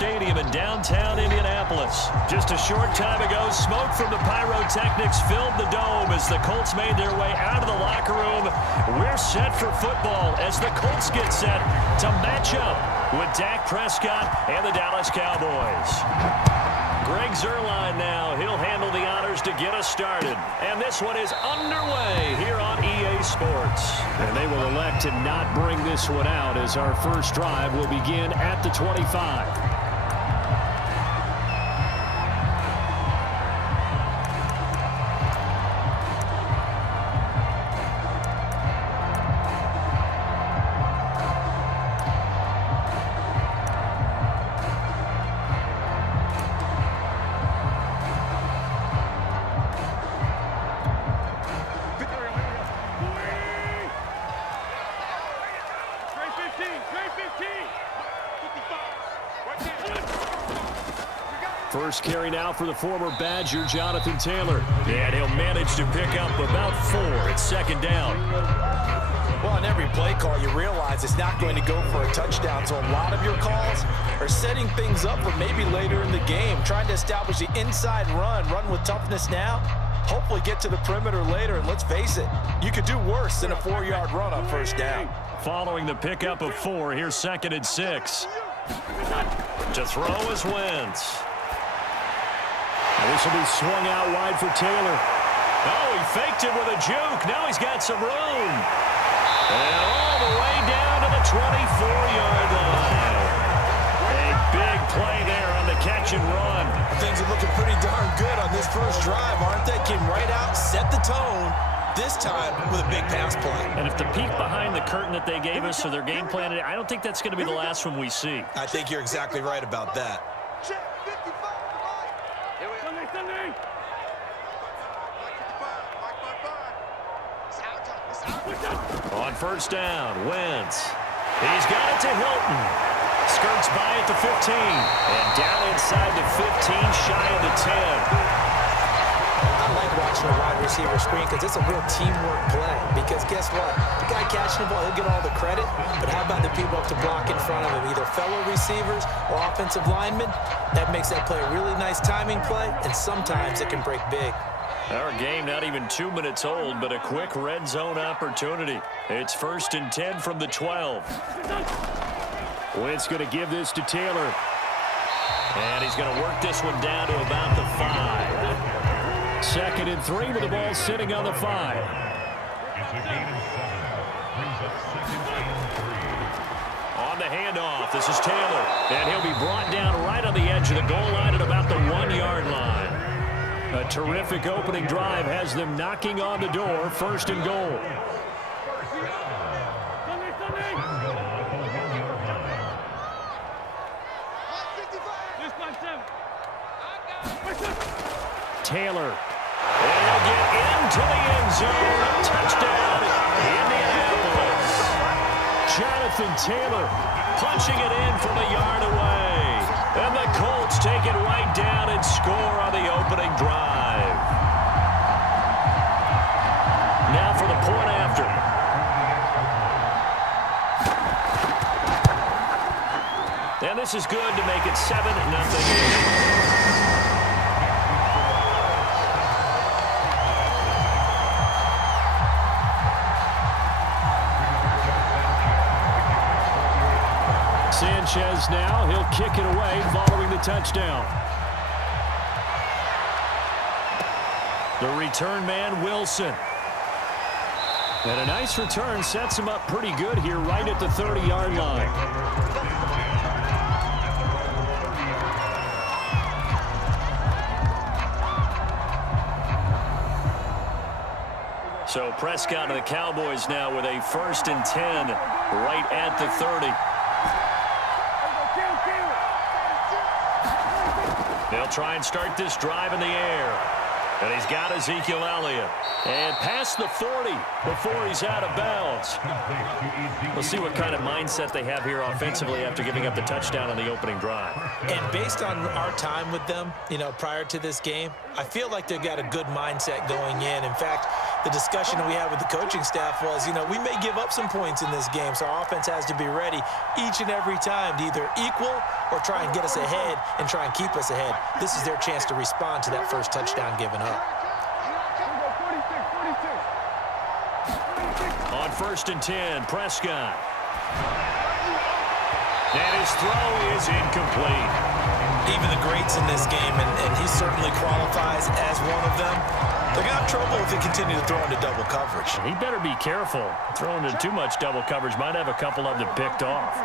Stadium in downtown Indianapolis. Just a short time ago, smoke from the pyrotechnics filled the dome as the Colts made their way out of the locker room. We're set for football as the Colts get set to match up with Dak Prescott and the Dallas Cowboys. Greg Zuerlein now. He'll handle the honors to get us started. And this one is underway here on EA Sports. And they will elect to not bring this one out as our first drive will begin at the 25. First carry now for the former Badger, Jonathan Taylor. And he'll manage to pick up about 4 at second down. Well, on every play call, you realize it's not going to go for a touchdown. So a lot of your calls are setting things up for maybe later in the game, trying to establish the inside run with toughness now. Hopefully get to the perimeter later, and let's face it, you could do worse than a 4-yard run on first down. Following the pickup of 4, here's 2nd and 6. To throw is Wentz. This will be swung out wide for Taylor. Oh, he faked it with a juke. Now he's got some room. And all the way down to the 24-yard line. A big play there on the catch and run. Things are looking pretty darn good on this first drive, aren't they? Came right out, set the tone, this time with a big pass play. And if the peek behind the curtain that they gave us or their game plan, I don't think that's going to be the last one we see. I think you're exactly right about that. On first down, Wentz. He's got it to Hilton. Skirts by at the 15. And down inside the 15, shy of the 10. I like watching a wide receiver screen because it's a real teamwork play. Because guess what? The guy catching the ball, he'll get all the credit. But how about the people up to block in front of him? Either fellow receivers or offensive linemen. That makes that play a really nice timing play. And sometimes it can break big. Our game not even 2 minutes old, but a quick red zone opportunity. It's 1st and 10 from the 12. Wentz going to give this to Taylor. And he's going to work this one down to about the 5. 2nd and 3 with the ball sitting on the 5. On the handoff, this is Taylor. And he'll be brought down right on the edge of the goal line at about the 1-yard line. A terrific opening drive has them knocking on the door, 1st and goal. Taylor. And he'll get into the end zone. Touchdown, Indianapolis. Jonathan Taylor punching it in from a yard away. And the Colts take it right down and score on the opening drive. Now for the point after. And this is good to make it 7-0. Sanchez now, he'll kick it away following the touchdown. The return man, Wilson. And a nice return sets him up pretty good here right at the 30-yard line. So Prescott and the Cowboys now with a 1st and 10 right at the 30. They'll try and start this drive in the air. And he's got Ezekiel Elliott. And past the 40 before he's out of bounds. We'll see what kind of mindset they have here offensively after giving up the touchdown on the opening drive. And based on our time with them, prior to this game, I feel like they've got a good mindset going in. In fact, the discussion that we had with the coaching staff was, you know, we may give up some points in this game, so our offense has to be ready each and every time to either equal or try and get us ahead and try and keep us ahead. This is their chance to respond to that first touchdown given up. On 1st and 10, Prescott. And his throw is incomplete. Even the greats in this game, and he certainly qualifies as one of them, they're going to have trouble if they continue to throw into double coverage. He better be careful. Throwing into too much double coverage might have a couple of them picked off.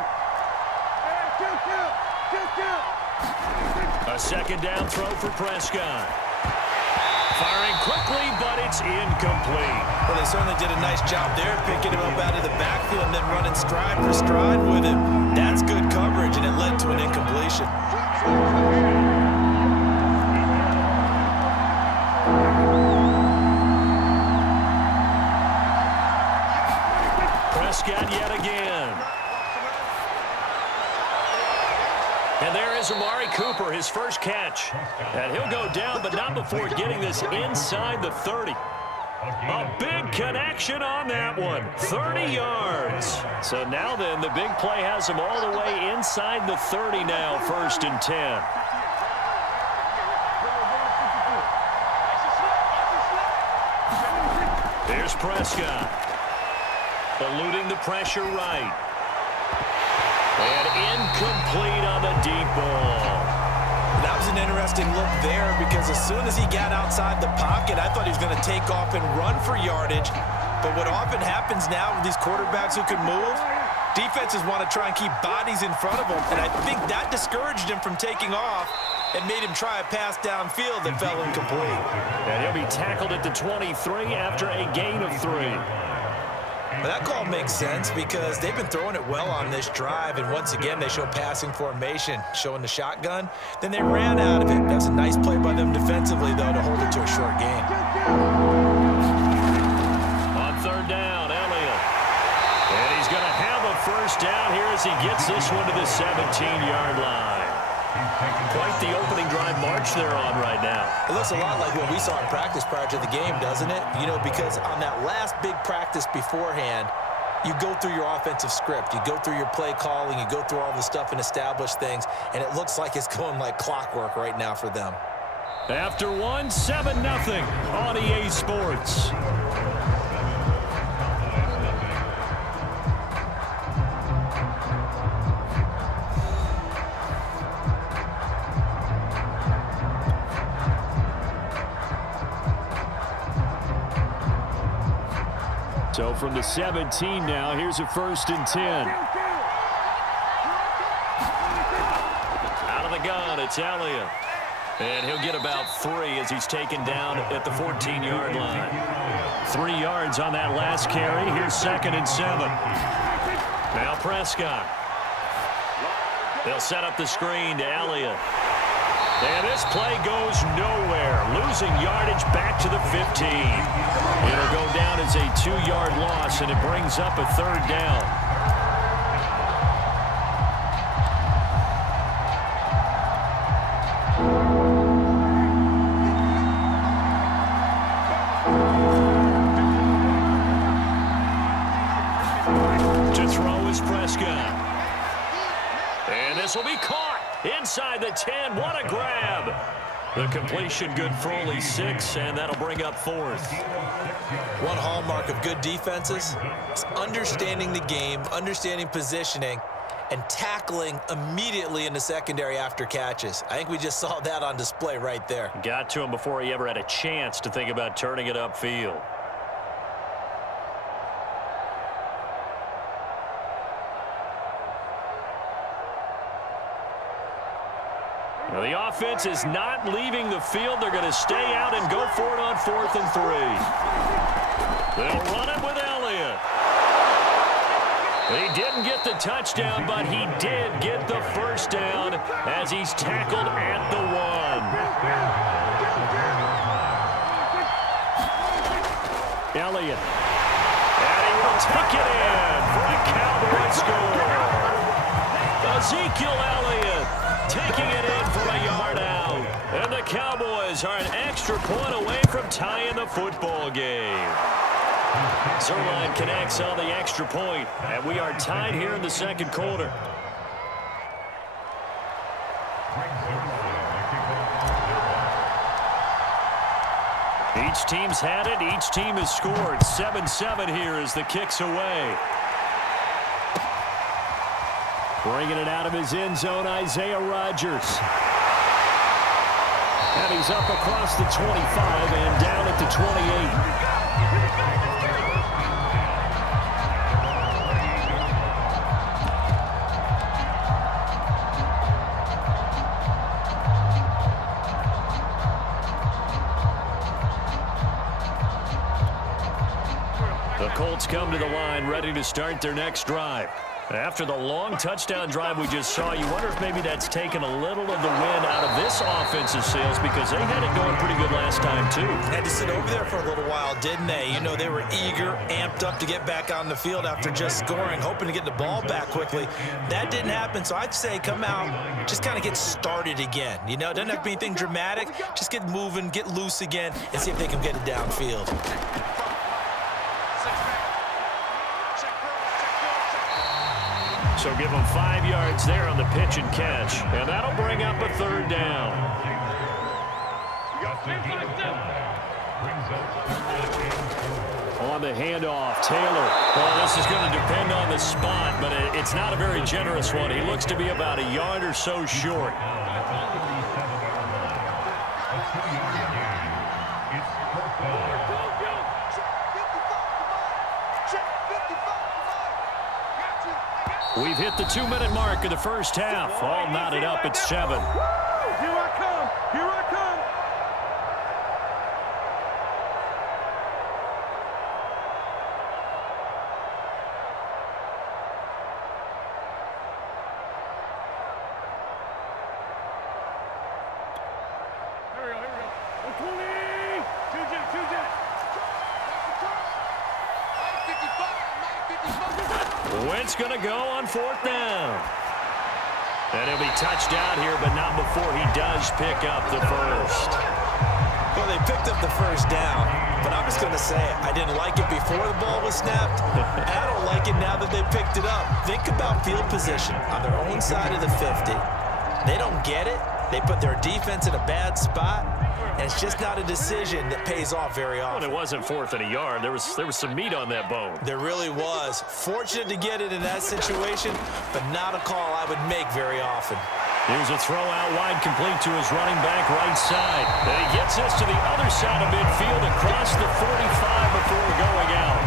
A 2nd down throw for Prescott. Firing quickly, but it's incomplete. Well, they certainly did a nice job there, picking him up out of the backfield and then running stride for stride with him. That's good coverage, and it led to an incompletion. Prescott yet again. And there is Amari Cooper, his first catch. And he'll go down, but not before getting this inside the 30. A big connection on that one. 30 yards. So now then, the big play has him all the way inside the 30 now, 1st and 10. Here's Prescott. Eluding the pressure right. And incomplete on the deep ball. That was an interesting look there because as soon as he got outside the pocket, I thought he was going to take off and run for yardage. But what often happens now with these quarterbacks who can move, defenses want to try and keep bodies in front of them. And I think that discouraged him from taking off and made him try a pass downfield that fell incomplete. And he'll be tackled at the 23 after a gain of 3. But that call makes sense because they've been throwing it well on this drive, and once again they show passing formation, showing the shotgun. Then they ran out of it. That's a nice play by them defensively, though, to hold it to a short gain. On 3rd down, Elliott. And he's going to have a first down here as he gets this one to the 17-yard line. Quite the opening drive march they're on right now. It looks a lot like what we saw in practice prior to the game, doesn't it? You know, because on that last big practice beforehand, you go through your offensive script. You go through your play calling. You go through all the stuff and establish things. And it looks like it's going like clockwork right now for them. After 1, 7-0 on EA Sports. So from the 17 now, here's a 1st and 10. Out of the gun, it's Elliott. And he'll get about 3 as he's taken down at the 14-yard line. 3 yards on that last carry. Here's 2nd and 7. Now Prescott. They'll set up the screen to Elliott. And this play goes nowhere. Losing yardage back to the 15. It'll go down as a 2-yard loss, and it brings up a 3rd down. To throw is Prescott. And this will be caught. Inside the 10, what a grab. The completion good for only 6, and that'll bring up 4th. One hallmark of good defenses is understanding the game, understanding positioning, and tackling immediately in the secondary after catches. I think we just saw that on display right there. Got to him before he ever had a chance to think about turning it upfield. Now the offense is not leaving the field. They're going to stay out and go for it on 4th and 3. They'll run it with Elliott. He didn't get the touchdown, but he did get the first down as he's tackled at the 1. Elliott. And he will tuck it in for a Cowboy score. Ezekiel Elliott taking it in for a yard out. And the Cowboys are an extra point away from from tying the football game. Zerline connects on the extra point, and we are tied here in the second quarter. Each team's had it. Each team has scored. 7-7 here as the kick's away. Bringing it out of his end zone, Isaiah Rodgers. And he's up across the 25 and down at the 28. The Colts come to the line ready to start their next drive. After the long touchdown drive we just saw, you wonder if maybe that's taken a little of the wind out of this offensive sails because they had it going pretty good last time too. Had to sit over there for a little while, didn't they? You know, they were eager, amped up to get back on the field after just scoring, hoping to get the ball back quickly. That didn't happen, so I'd say come out, just kind of get started again. You know, it doesn't have to be anything dramatic. Just get moving, get loose again, and see if they can get it downfield. So give them 5 yards there on the pitch and catch. And that'll bring up a third down. On the handoff, Taylor. Well, this is going to depend on the spot, but it's not a very generous one. He looks to be about a yard or so short. We've hit the 2-minute mark of the first half. All knotted up at 7. Here I come. Here I come. Here we go. 20. 2 jets. Wentz going to go on 4th down. And he'll be touched down here, but not before he does pick up the first. Well, they picked up the first down, but I'm just going to say I didn't like it before the ball was snapped, and I don't like it now that they picked it up. Think about field position on their own side of the 50. They don't get it. They put their defense in a bad spot, and it's just not a decision that pays off very often. Well, it wasn't 4th and a yard. There was some meat on that bone. There really was. Fortunate to get it in that situation, but not a call I would make very often. Here's a throw out wide, complete to his running back right side. And he gets this to the other side of midfield across the 45 before going out.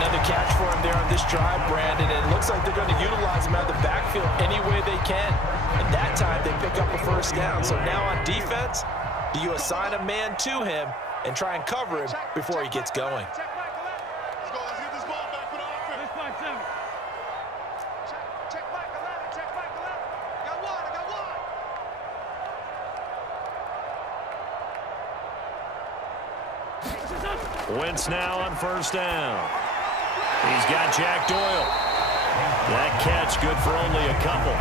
Another catch for him there on this drive, Brandon. And it looks like they're going to utilize him out of the backfield any way they can. And that time they pick up a first down. So now on defense, do you assign a man to him and try and cover him before he gets going? Let's go. Let's get this ball back for the offense. Let's fight 7. Check back 11. Check back 11. I got one. Wentz now on 1st down. He's got Jack Doyle. That catch good for only a couple.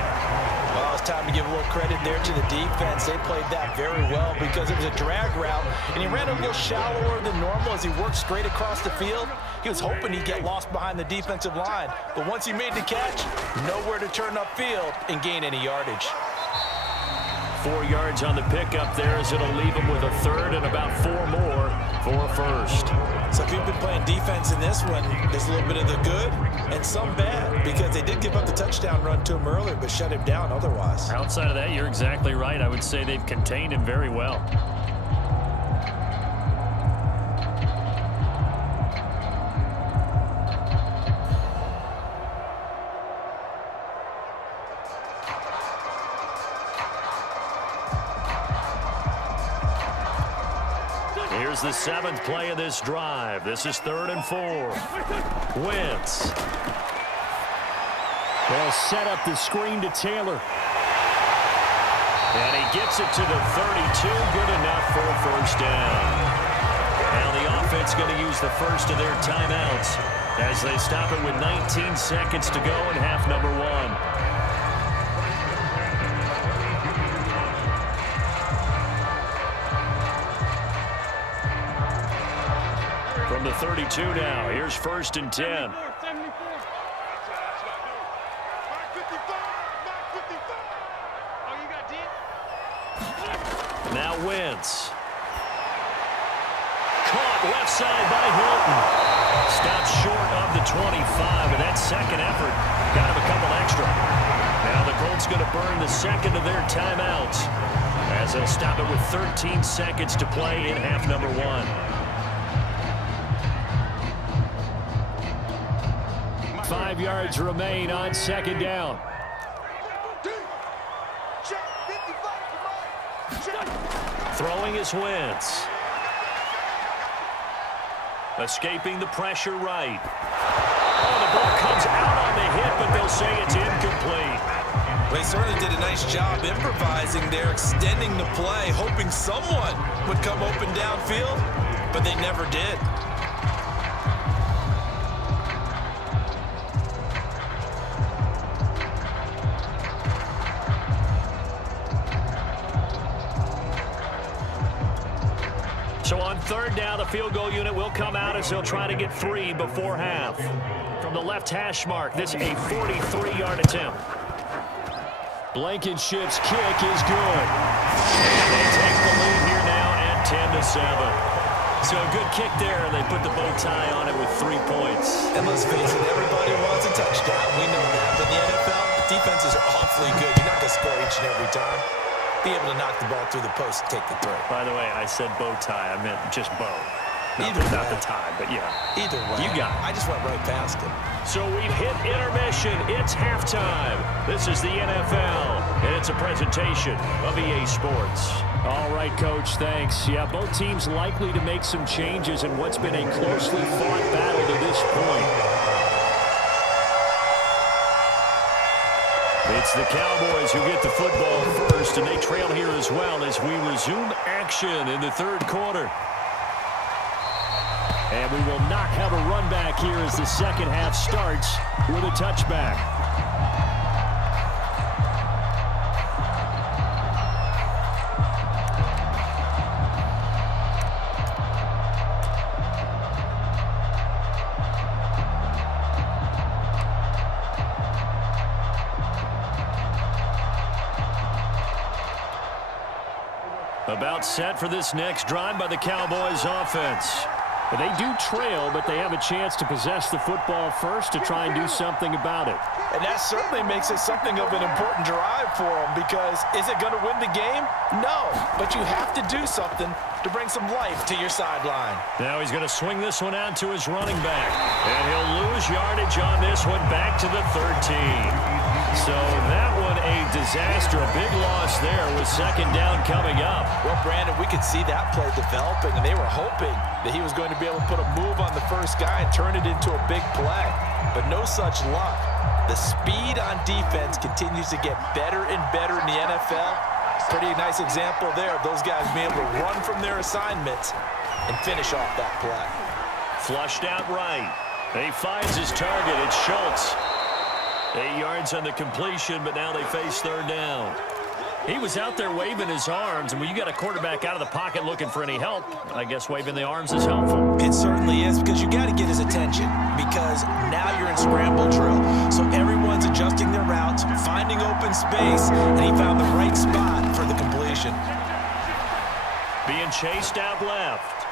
Well, it's time to give a little credit there to the defense. They played that very well because it was a drag route, and he ran a little shallower than normal as he worked straight across the field. He was hoping he'd get lost behind the defensive line, but once he made the catch, nowhere to turn upfield and gain any yardage. 4 yards on the pickup there as it'll leave him with a third and about 4 more for a first. So if you've been playing defense in this one, there's a little bit of the good and some bad because they did give up the touchdown run to him earlier but shut him down otherwise. Outside of that, you're exactly right. I would say they've contained him very well. Here's the 7th play of this drive. This is 3rd and 4. Wentz. They'll set up the screen to Taylor. And he gets it to the 32. Good enough for a first down. Now the offense going to use the first of their timeouts as they stop it with 19 seconds to go in half number 1. 32 now. Here's 1st and 10. Now Wentz. Caught left side by Hilton. Stopped short of the 25, and that second effort got him a couple extra. Now the Colts going to burn the second of their timeouts as they'll stop it with 13 seconds to play in half number 1. 5 yards remain on 2nd down. Throwing is Wentz. Escaping the pressure right. Oh, the ball comes out on the hit, but they'll say it's incomplete. They certainly did a nice job improvising there, extending the play, hoping someone would come open downfield, but they never did. So on 3rd down, the field goal unit will come out as they'll try to get 3 before half. From the left hash mark, this a 43-yard attempt. Blankenship's kick is good. And they take the lead here now at 10-7. So a good kick there, and they put the bow tie on it with 3 points. And let's face it, everybody wants a touchdown. We know that. But in the NFL, defenses are awfully good. You're not going to score each and every time. Be able to knock the ball through the post and take the throw. By the way, I said bow tie. I meant just bow. Not the tie, but yeah. Either way. You got it. I just went right past him. So we've hit intermission. It's halftime. This is the NFL, and it's a presentation of EA Sports. All right, Coach, thanks. Yeah, both teams likely to make some changes in what's been a closely fought battle to this point. It's the Cowboys who get the football first, and they trail here as well as we resume action in the 3rd quarter. And we will not have a run back here as the 2nd half starts with a touchback. About set for this next drive by the Cowboys offense. They do trail, but they have a chance to possess the football first to try and do something about it. And that certainly makes it something of an important drive for them, because is it going to win the game? No, but you have to do something to bring some life to your sideline. Now he's going to swing this one out to his running back, and he'll lose yardage on this one back to the 13. So that one a disaster, a big loss there with 2nd down coming up. Well, Brandon, we could see that play developing, and they were hoping that he was going to be able to put a move on the first guy and turn it into a big play. But no such luck. The speed on defense continues to get better and better in the NFL. Pretty nice example there of those guys being able to run from their assignments and finish off that play. Flushed out right. He finds his target. It's Schultz. 8 yards on the completion, but now they face 3rd down. He was out there waving his arms, and when you got a quarterback out of the pocket looking for any help, I guess waving the arms is helpful. It certainly is, because you got to get his attention, because now you're in scramble drill. So everyone's adjusting their routes, finding open space, and he found the right spot for the completion. Being chased out left.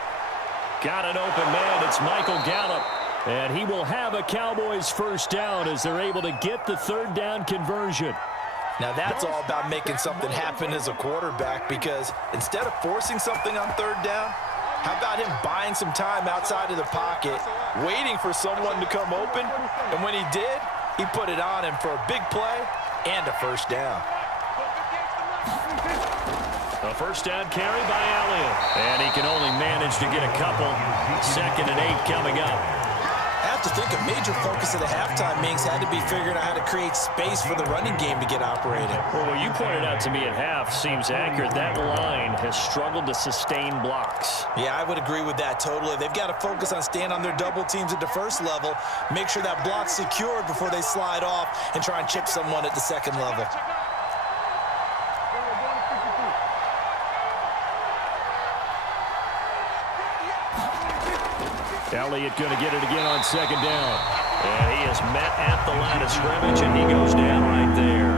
Got an open man. It's Michael Gallup. And he will have a Cowboys 1st down as they're able to get the 3rd down conversion. Now that's all about making something happen as a quarterback, because instead of forcing something on 3rd down, how about him buying some time outside of the pocket, waiting for someone to come open, and when he did, he put it on him for a big play and a 1st down. A 1st down carry by Elliott, and he can only manage to get a couple. 2nd and 8 coming up. I have to think a major focus of the halftime meetings had to be figuring out how to create space for the running game to get operating. Well, what you pointed out to me at half seems accurate. That line has struggled to sustain blocks. Yeah, I would agree with that totally. They've got to focus on staying on their double teams at the 1st level, make sure that block's secured before they slide off, and try and chip someone at the 2nd level. Elliott going to get it again on second down. And he is met at the line of scrimmage, and he goes down right there.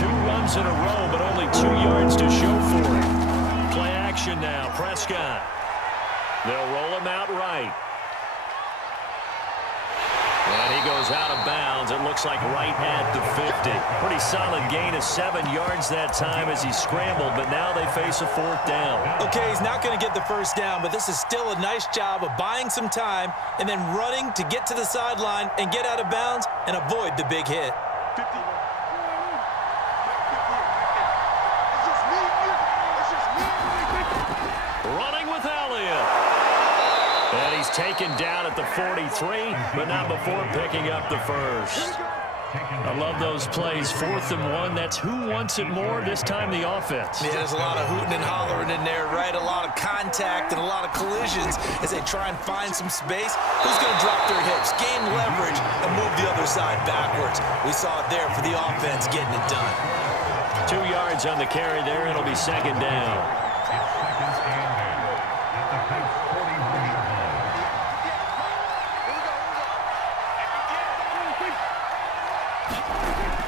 2 runs in a row, but only 2 yards to show for it. Play action now. Prescott. They'll roll him out right. And he goes out of bounds. It looks like right at the 50. Pretty solid gain of 7 yards that time as he scrambled, but now they face a 4th down. Okay, he's not going to get the first down, but this is still a nice job of buying some time and then running to get to the sideline and get out of bounds and avoid the big hit. 50. Running with Elliott. And he's taken down at the 43, but not before picking up the first. I love those plays. 4th and 1. That's who wants it more, this time the offense. Yeah, there's a lot of hooting and hollering in there, right? A lot of contact and a lot of collisions as they try and find some space. Who's going to drop their hips, gain leverage, and move the other side backwards? We saw it there for the offense getting it done. 2 yards on the carry there. It'll be second down.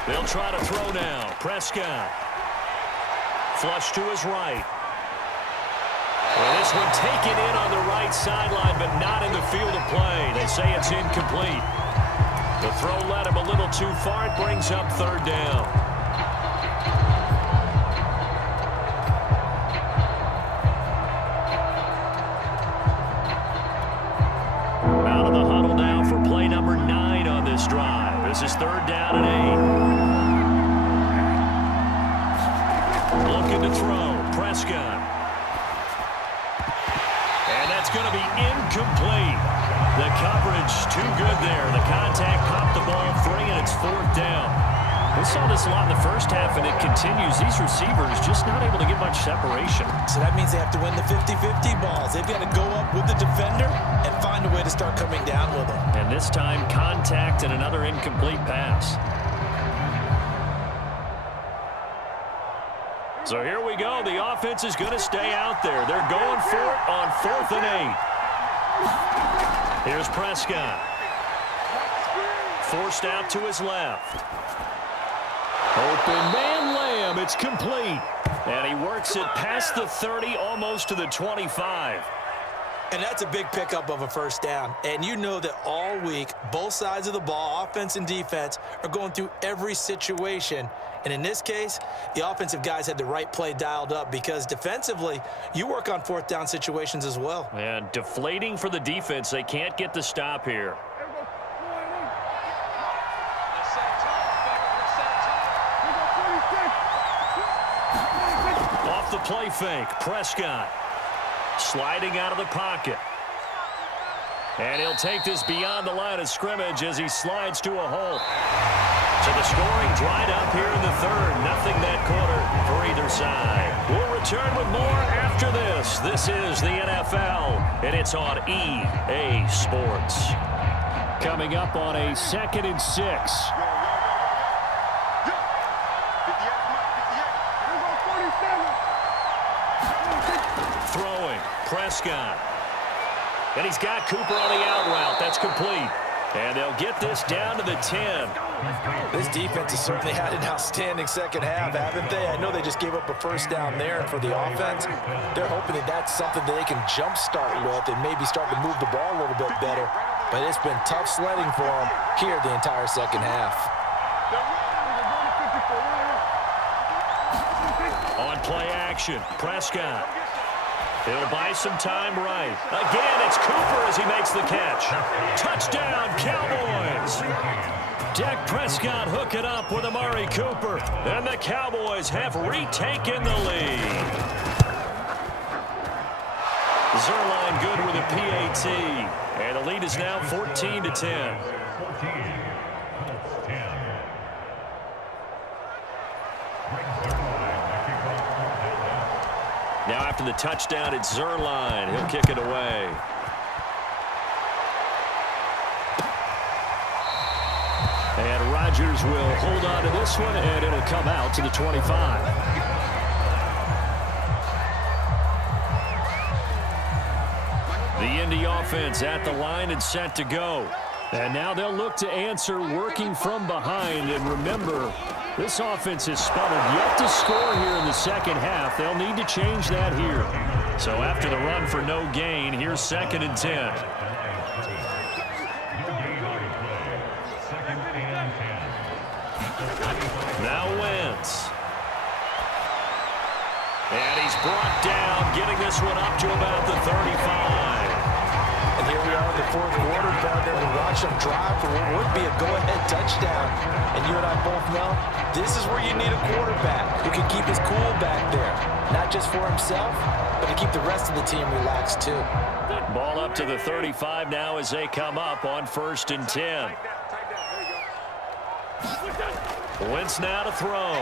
They'll try to throw now. Prescott. Flush to his right. Well, this one taken in on the right sideline, but not in the field of play. They say it's incomplete. The throw led him a little too far. It brings up 3rd down. Out of the huddle now for play number 9 on this drive. This is 3rd down and 8. Looking to throw. Prescott. And that's going to be incomplete. The coverage too good there. The contact popped the ball free, and it's 4th down. We saw this a lot in the first half, and it continues. These receivers just not able to get much separation. So that means they have to win the 50-50 balls. They've got to go up with the defender and find a way to start coming down with them. And this time, contact and another incomplete pass. So here we go. The offense is going to stay out there. They're going for it on 4th and 8. Here's Prescott. Forced out to his left. Open man Lamb. It's complete. And he works it past the 30, almost to the 25. And that's a big pickup of a first down. And you know that all week, both sides of the ball, offense and defense, are going through every situation. And in this case, the offensive guys had the right play dialed up because defensively, you work on 4th down situations as well. And deflating for the defense. They can't get the stop here. Off the play fake, Prescott. Sliding out of the pocket. And he'll take this beyond the line of scrimmage as he slides to a hole. So the scoring dried up here in the 3rd. Nothing that quarter for either side. We'll return with more after this. This is the NFL, and it's on EA Sports. Coming up on a 2nd and 6. Throwing, Prescott. And he's got Cooper on the out route. That's complete. And they'll get this down to the 10. This defense has certainly had an outstanding second half, haven't they? I know they just gave up a first down there, and for the offense, they're hoping that that's something that they can jumpstart with and maybe start to move the ball a little bit better. But it's been tough sledding for them here the entire second half. On play action, Prescott. He'll buy some time right. Again, it's Cooper as he makes the catch. Touchdown, Cowboys! Dak Prescott hooking up with Amari Cooper. And the Cowboys have retaken the lead. Zerline good with a PAT. And the lead is now 14-10. Now after the touchdown, it's Zerline. He'll kick it away. And Rodgers will hold on to this one, and it'll come out to the 25. The Indy offense offense at the line and set to go. And now they'll look to answer working from behind. And remember, this offense has sputtered yet to score here in the second half. They'll need to change that here. So after the run for no gain, here's 2nd and 10. Now Wentz. And he's brought down, getting this one up to about the 35. And here we are in the fourth quarter, partner. We watch them drive for what would be a go-ahead touchdown. And you and I both know this is where you need a quarterback who can keep his cool back there. Not just for himself, but to keep the rest of the team relaxed too. Ball up to the 35 now as they come up on 1st and 10. Wentz now to throw.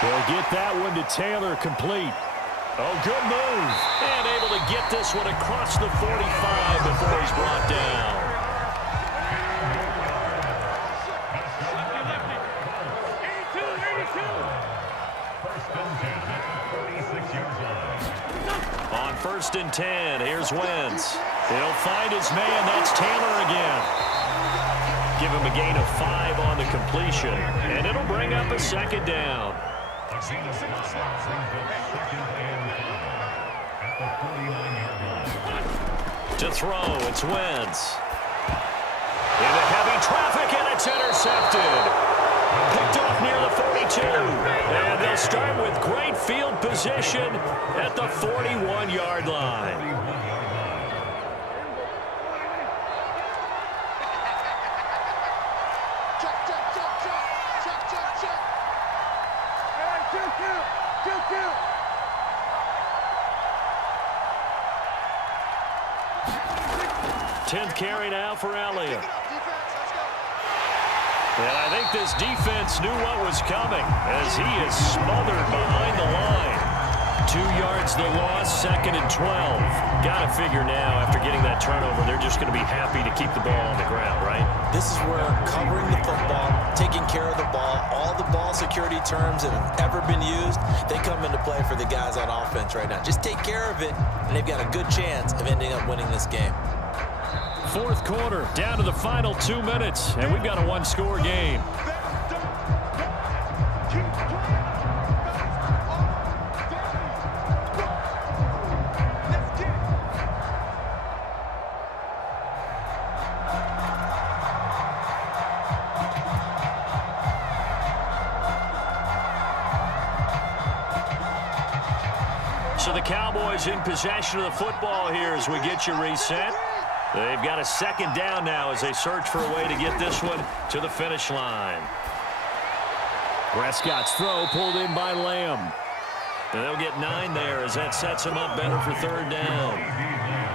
They'll get that one to Taylor, complete. Oh, good move. And able to get this one across the 45 before he's brought down. On 1st and 10, here's Wentz. He'll find his man. That's Taylor again. Give him a gain of 5 on the completion, and it'll bring up a 2nd down. To throw, it's Wentz. Into heavy traffic, and it's intercepted. Picked off near the 42. And they'll start with great field position at the 41-yard line. Tenth carry now for Elliott. And I think this defense knew what was coming as he is smothered behind the line. 2 yards the loss, 2nd and 12. Got to figure now after getting that turnover, they're just going to be happy to keep the ball on the ground, right? This is where covering the football, taking care of the ball, all the ball security terms that have ever been used, they come into play for the guys on offense right now. Just take care of it, and they've got a good chance of ending up winning this game. 4th quarter, down to the final 2 minutes, and we've got a 1-score game. So the Cowboys in possession of the football here as we get you reset. They've got a 2nd down now as they search for a way to get this one to the finish line. Prescott's throw pulled in by Lamb. And they'll get 9 there as that sets them up better for 3rd down.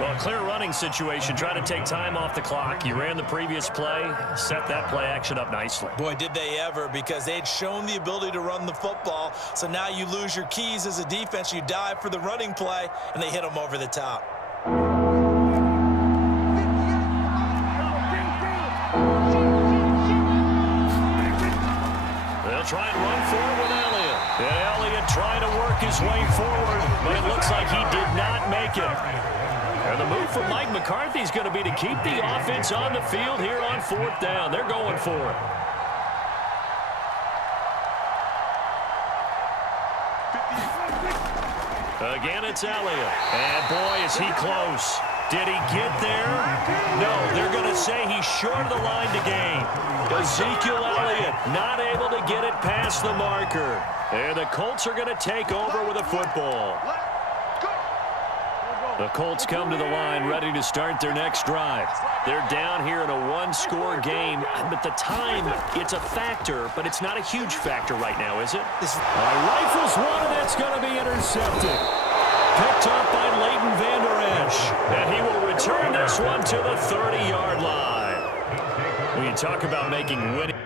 Well, a clear running situation. Try to take time off the clock. You ran the previous play, set that play action up nicely. Boy, did they ever, because they'd shown the ability to run the football. So now you lose your keys as a defense. You dive for the running play, and they hit them over the top. They'll try and run forward with Elliott. And Elliott trying to work his way forward, but it looks like he did not make it. And the move from Mike McCarthy is going to be to keep the offense on the field here on 4th down. They're going for it. Again, it's Elliott. And boy, is he close. Did he get there? No, they're going to say he's short of the line to gain. Ezekiel Elliott not able to get it past the marker. And the Colts are going to take over with a football. The Colts come to the line ready to start their next drive. They're down here in a 1-score game, but the time, it's a factor, but it's not a huge factor right now, is it? Rifles one, and that's going to be intercepted. Picked up by Leighton Vander Esch, and he will return this one to the 30-yard line. When you talk about making winning